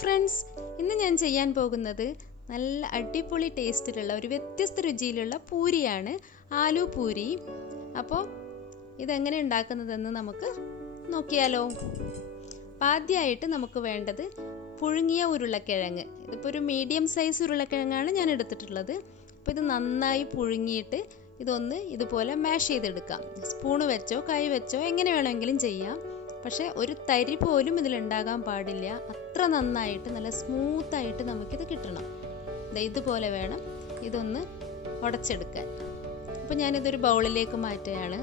Friends, ഇന്ന് ഞാൻ ചെയ്യാൻ പോകുന്നത് നല്ല അടിപൊളി ടേസ്റ്റിലുള്ള ഒരു വ്യത്യസ്ത രുചിയിലുള്ള പൂരിയാണ്, ആലു പൂരി. അപ്പോൾ ഇതെങ്ങനെ ഉണ്ടാക്കുന്നതെന്ന് നമുക്ക് നോക്കിയാലോ. അപ്പോൾ ആദ്യമായിട്ട് നമുക്ക് വേണ്ടത് പുഴുങ്ങിയ ഉരുളക്കിഴങ്ങ്. ഇതിപ്പോൾ ഒരു മീഡിയം സൈസ് ഉരുളക്കിഴങ്ങാണ് ഞാൻ എടുത്തിട്ടുള്ളത്. അപ്പോൾ ഇത് നന്നായി പുഴുങ്ങിയിട്ട് ഇതൊന്ന് ഇതുപോലെ മാഷ് ചെയ്തെടുക്കാം. സ്പൂണ് വെച്ചോ കൈ വെച്ചോ എങ്ങനെ വേണമെങ്കിലും ചെയ്യാം. പക്ഷേ ഒരു തരി പോലും ഇതിലുണ്ടാകാൻ പാടില്ല. അത്ര നന്നായിട്ട് നല്ല സ്മൂത്തായിട്ട് നമുക്കിത് കിട്ടണം. ഇതുപോലെ വേണം ഇതൊന്ന് ഉടച്ചെടുക്കാൻ. അപ്പോൾ ഞാനിതൊരു ബൗളിലേക്ക് മാറ്റുകയാണ്.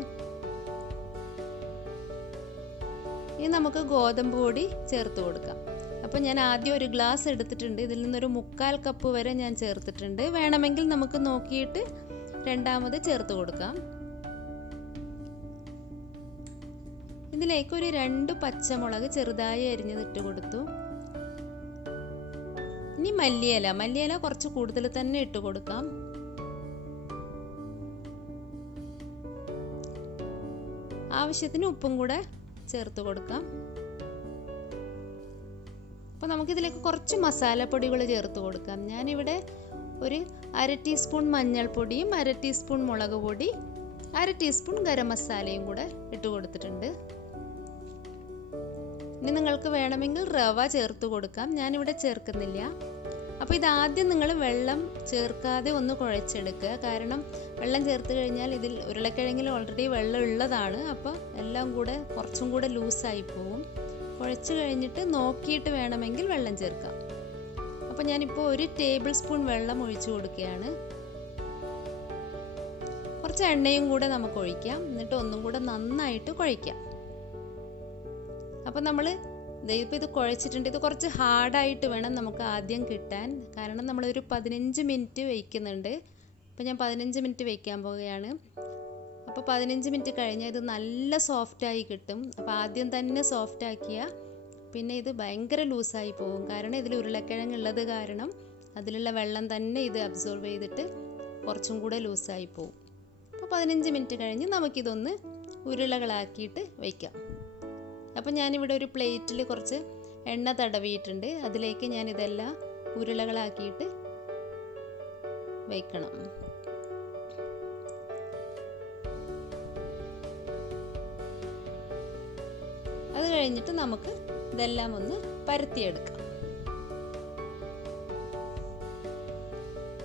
ഇനി നമുക്ക് ഗോതമ്പ് പൊടി ചേർത്ത് കൊടുക്കാം. അപ്പോൾ ഞാൻ ആദ്യം ഒരു ഗ്ലാസ് എടുത്തിട്ടുണ്ട്. ഇതിൽ നിന്നൊരു 1/4 കപ്പ് വരെ ഞാൻ ചേർത്തിട്ടുണ്ട്. വേണമെങ്കിൽ നമുക്ക് നോക്കിയിട്ട് രണ്ടാമത് ചേർത്ത് കൊടുക്കാം. ഇതിലേക്ക് ഒരു 2 പച്ചമുളക് ചെറുതായി അരിഞ്ഞതിട്ട് കൊടുത്തു. ഇനി മല്ലിയില കുറച്ച് കൂടുതൽ തന്നെ ഇട്ട് കൊടുക്കാം. ആവശ്യത്തിന് ഉപ്പും കൂടെ ചേർത്ത് കൊടുക്കാം. അപ്പോൾ നമുക്കിതിലേക്ക് കുറച്ച് മസാലപ്പൊടികൾ ചേർത്ത് കൊടുക്കാം. ഞാനിവിടെ ഒരു 1/2 ടീസ്പൂൺ മഞ്ഞൾപ്പൊടിയും 1/2 ടീസ്പൂൺ മുളക് പൊടി 1/2 ടീസ്പൂൺ ഗരം മസാലയും കൂടെ ഇട്ട് കൊടുത്തിട്ടുണ്ട്. ഇനി നിങ്ങൾക്ക് വേണമെങ്കിൽ റവ ചേർത്ത് കൊടുക്കാം. ഞാനിവിടെ ചേർക്കുന്നില്ല. അപ്പോൾ ഇതാദ്യം നിങ്ങൾ വെള്ളം ചേർക്കാതെ ഒന്ന് കുഴച്ചെടുക്കുക. കാരണം വെള്ളം ചേർത്ത് കഴിഞ്ഞാൽ ഇതിൽ ഉരുളക്കിഴങ്ങിൽ ഓൾറെഡി വെള്ളം ഉള്ളതാണ്. അപ്പോൾ എല്ലാം കൂടെ കുറച്ചും കൂടെ ലൂസായി പോവും. കുഴച്ച് കഴിഞ്ഞിട്ട് നോക്കിയിട്ട് വേണമെങ്കിൽ വെള്ളം ചേർക്കാം. അപ്പോൾ ഞാനിപ്പോൾ 1 ടേബിൾ സ്പൂൺ വെള്ളം ഒഴിച്ചു കൊടുക്കുകയാണ്. കുറച്ച് എണ്ണയും കൂടെ നമുക്ക് ഒഴിക്കാം. എന്നിട്ട് ഒന്നും കൂടെ നന്നായിട്ട് കുഴയ്ക്കാം. അപ്പോൾ നമ്മൾ ഇപ്പോൾ ഇത് കുഴച്ചിട്ടുണ്ട്. ഇത് കുറച്ച് ഹാർഡായിട്ട് വേണം നമുക്ക് ആദ്യം കിട്ടാൻ. കാരണം നമ്മളൊരു 15 മിനിറ്റ് വയ്ക്കുന്നുണ്ട്. അപ്പോൾ ഞാൻ 15 മിനിറ്റ് വയ്ക്കാൻ പോവുകയാണ്. അപ്പോൾ 15 മിനിറ്റ് കഴിഞ്ഞാൽ ഇത് നല്ല സോഫ്റ്റായി കിട്ടും. അപ്പോൾ ആദ്യം തന്നെ സോഫ്റ്റാക്കിയാൽ പിന്നെ ഇത് ഭയങ്കര ലൂസായി പോകും. കാരണം ഇതിൽ ഉരുളക്കിഴങ്ങ് ഉള്ളത് കാരണം അതിലുള്ള വെള്ളം തന്നെ ഇത് അബ്സോർബ് ചെയ്തിട്ട് കുറച്ചും കൂടെ ലൂസായി പോകും. അപ്പോൾ 15 മിനിറ്റ് കഴിഞ്ഞ് നമുക്കിതൊന്ന് ഉരുളകളാക്കിയിട്ട് വയ്ക്കാം. അപ്പോൾ ഞാനിവിടെ ഒരു പ്ലേറ്റിൽ കുറച്ച് എണ്ണ തടവിയിട്ടുണ്ട്. അതിലേക്ക് ഞാനിതെല്ലാം ഉരുളകളാക്കിയിട്ട് വയ്ക്കണം. അത് കഴിഞ്ഞിട്ട് നമുക്ക് ഇതെല്ലാം ഒന്ന് പരത്തിയെടുക്കാം.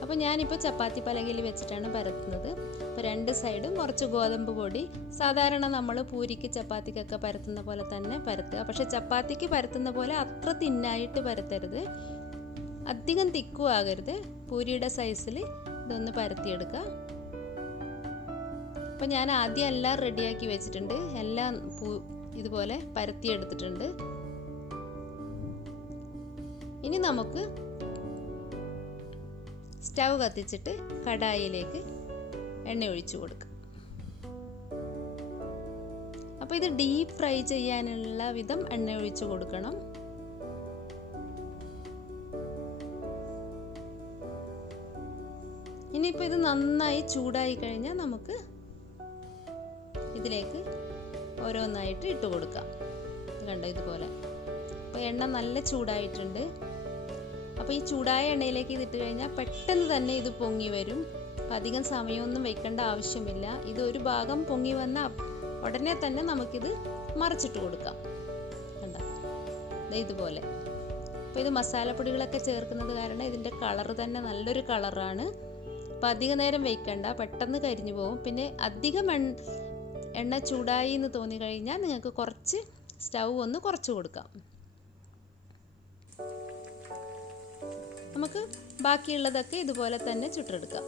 അപ്പോൾ ഞാനിപ്പോൾ ചപ്പാത്തി പലകയിൽ വെച്ചിട്ടാണ് പരത്തുന്നത്. അപ്പോൾ 2 സൈഡും കുറച്ച് ഗോതമ്പ് പൊടി, സാധാരണ നമ്മൾ പൂരിക്ക് ചപ്പാത്തിക്കൊക്കെ പരത്തുന്ന പോലെ തന്നെ പരത്തുക. പക്ഷേ ചപ്പാത്തിക്ക് പരത്തുന്ന പോലെ അത്ര തിന്നായിട്ട് പരത്തരുത്, അധികം തിക്കും ആകരുത്. പൂരിയുടെ സൈസിൽ ഇതൊന്ന് പരത്തിയെടുക്കുക. അപ്പോൾ ഞാൻ ആദ്യം എല്ലാം റെഡിയാക്കി വെച്ചിട്ടുണ്ട്. എല്ലാം ഇതുപോലെ പരത്തിയെടുത്തിട്ടുണ്ട്. ഇനി നമുക്ക് സ്റ്റൗ കത്തിച്ചിട്ട് കടായിലേക്ക് എണ്ണ ഒഴിച്ചു കൊടുക്കാം. അപ്പോൾ ഇത് ഡീപ്പ് ഫ്രൈ ചെയ്യാനുള്ള വിധം എണ്ണ ഒഴിച്ചു കൊടുക്കണം. ഇനിയിപ്പോൾ ഇത് നന്നായി ചൂടായി കഴിഞ്ഞാൽ നമുക്ക് ഇതിലേക്ക് ഓരോന്നായിട്ട് ഇട്ട് കൊടുക്കാം. കണ്ടോ ഇതുപോലെ. അപ്പോൾ എണ്ണ നല്ല ചൂടായിട്ടുണ്ട്. അപ്പോൾ ഈ ചൂടായ എണ്ണയിലേക്ക് ഇതിട്ട് കഴിഞ്ഞാൽ പെട്ടെന്ന് തന്നെ ഇത് പൊങ്ങി വരും. അധികം സമയമൊന്നും വെക്കേണ്ട ആവശ്യമില്ല. ഇത് ഒരു ഭാഗം പൊങ്ങി വന്ന ഉടനെ തന്നെ നമുക്കിത് മറിച്ചിട്ട് കൊടുക്കാം. കണ്ടോ ഇതുപോലെ. അപ്പോൾ ഇത് മസാലപ്പൊടികളൊക്കെ ചേർക്കുന്നത് കാരണം ഇതിൻ്റെ കളറ് തന്നെ നല്ലൊരു കളറാണ്. അപ്പോൾ അധിക നേരം വെക്കണ്ട, പെട്ടെന്ന് കരിഞ്ഞു പോകും. പിന്നെ അധികം എണ്ണ ചൂടായി എന്ന് തോന്നി കഴിഞ്ഞാൽ നിങ്ങൾക്ക് കുറച്ച് സ്റ്റൗ ഒന്ന് കുറച്ച് കൊടുക്കാം. നമുക്ക് ബാക്കിയുള്ളതൊക്കെ ഇതുപോലെ തന്നെ ചുട്ടെടുക്കാം.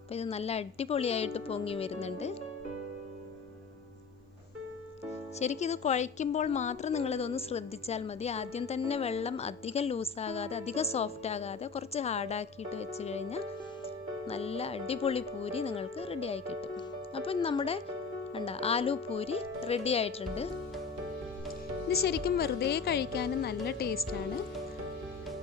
അപ്പോൾ ഇത് നല്ല അടിപൊളിയായിട്ട് പൊങ്ങി വരുന്നുണ്ട്. ശരിക്കും ഇത് കുഴയ്ക്കുമ്പോൾ മാത്രം നിങ്ങളിതൊന്ന് ശ്രദ്ധിച്ചാൽ മതി. ആദ്യം തന്നെ വെള്ളം അധികം ലൂസാകാതെ അധികം സോഫ്റ്റ് ആകാതെ കുറച്ച് ഹാർഡാക്കിയിട്ട് വെച്ച് കഴിഞ്ഞാൽ നല്ല അടിപൊളി പൂരി നിങ്ങൾക്ക് റെഡിയായി കിട്ടും. അപ്പം നമ്മുടെ ആലു പൂരി റെഡി ആയിട്ടുണ്ട്. ഇത് ശരിക്കും വെറുതെ കഴിക്കാനും നല്ല ടേസ്റ്റാണ്.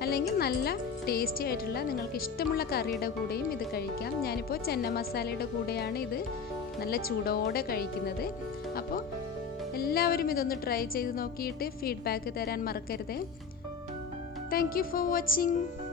അല്ലെങ്കിൽ നല്ല ടേസ്റ്റി ആയിട്ടുള്ള നിങ്ങൾക്ക് ഇഷ്ടമുള്ള കറിയുടെ കൂടെയും ഇത് കഴിക്കാം. ഞാനിപ്പോൾ ചെന്ന മസാലയുടെ കൂടെയാണ് ഇത് നല്ല ചൂടോടെ കഴിക്കുന്നത്. അപ്പോൾ എല്ലാവരും ഇതൊന്ന് ട്രൈ ചെയ്ത് നോക്കിയിട്ട് ഫീഡ്ബാക്ക് തരാൻ മറക്കരുത്. Thank you for watching.